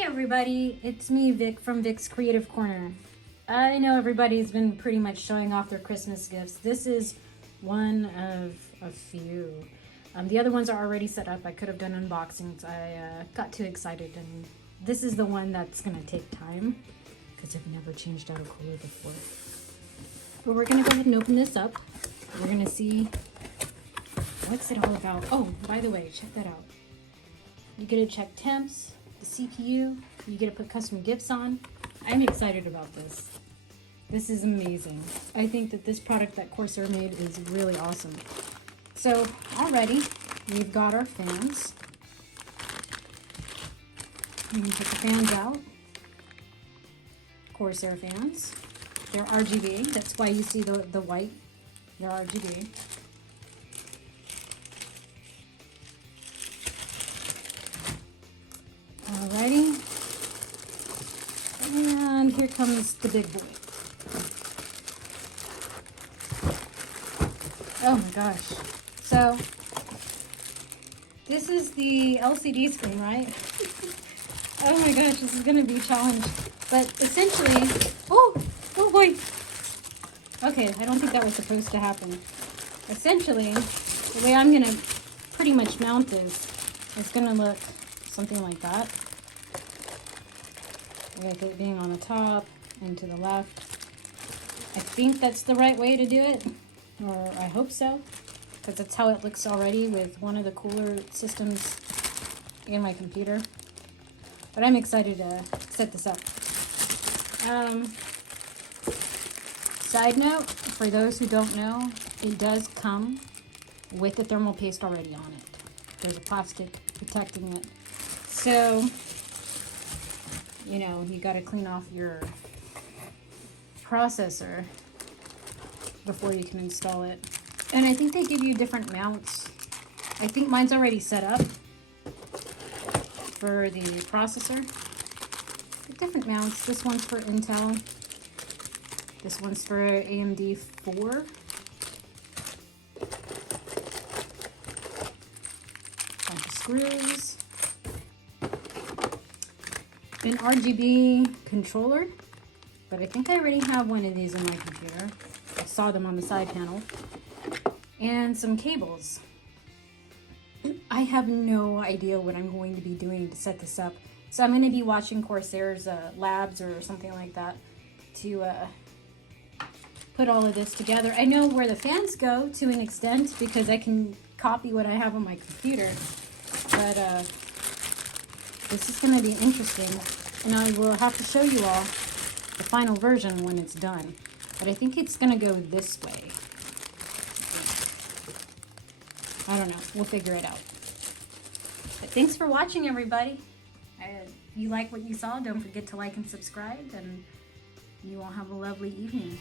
Hey everybody, it's me Vic from Vic's Creative Corner. I know everybody's been pretty much showing off their Christmas gifts. This is one of a few. The other ones are already set up. I could have done unboxings. I got too excited, and this is the one that's gonna take time because I've never changed out a cooler before. But we're gonna go ahead and open this up. We're gonna see what's it all about. Oh, by the way, check that out. You get to check temps, the CPU, you get to put custom gifts on. I'm excited about this. This is amazing. I think that this product that Corsair made is really awesome. So already we've got our fans. You can put the fans out. Corsair fans. They're RGB. That's why you see the white. They're RGB. Alrighty. And here comes the big boy. Oh my gosh. So, this is the LCD screen, right? Oh my gosh, this is gonna be a challenge. But essentially, oh boy. Okay, I don't think that was supposed to happen. Essentially, the way I'm gonna pretty much mount this, it's gonna look something like that. With it being on the top and to the left. I think that's the right way to do it, or I hope so, because that's how it looks already with one of the cooler systems in my computer. But I'm excited to set this up. Side note, for those who don't know, it does come with the thermal paste already on it. There's a plastic protecting it. So, you know, you got to clean off your processor before you can install it. And I think they give you different mounts. I think mine's already set up for the processor. Different mounts. This one's for Intel. This one's for AMD 4. Bunch of screws. An RGB controller, but I think I already have one of these in my computer. I saw them on the side panel. And some cables. I have no idea what I'm going to be doing to set this up. So I'm going to be watching Corsair's labs or something like that to put all of this together. I know where the fans go to an extent because I can copy what I have on my computer. But this is going to be interesting, and I will have to show you all the final version when it's done. But I think it's going to go this way. I don't know. We'll figure it out. But thanks for watching, everybody. If you like what you saw, don't forget to like and subscribe, and you all have a lovely evening.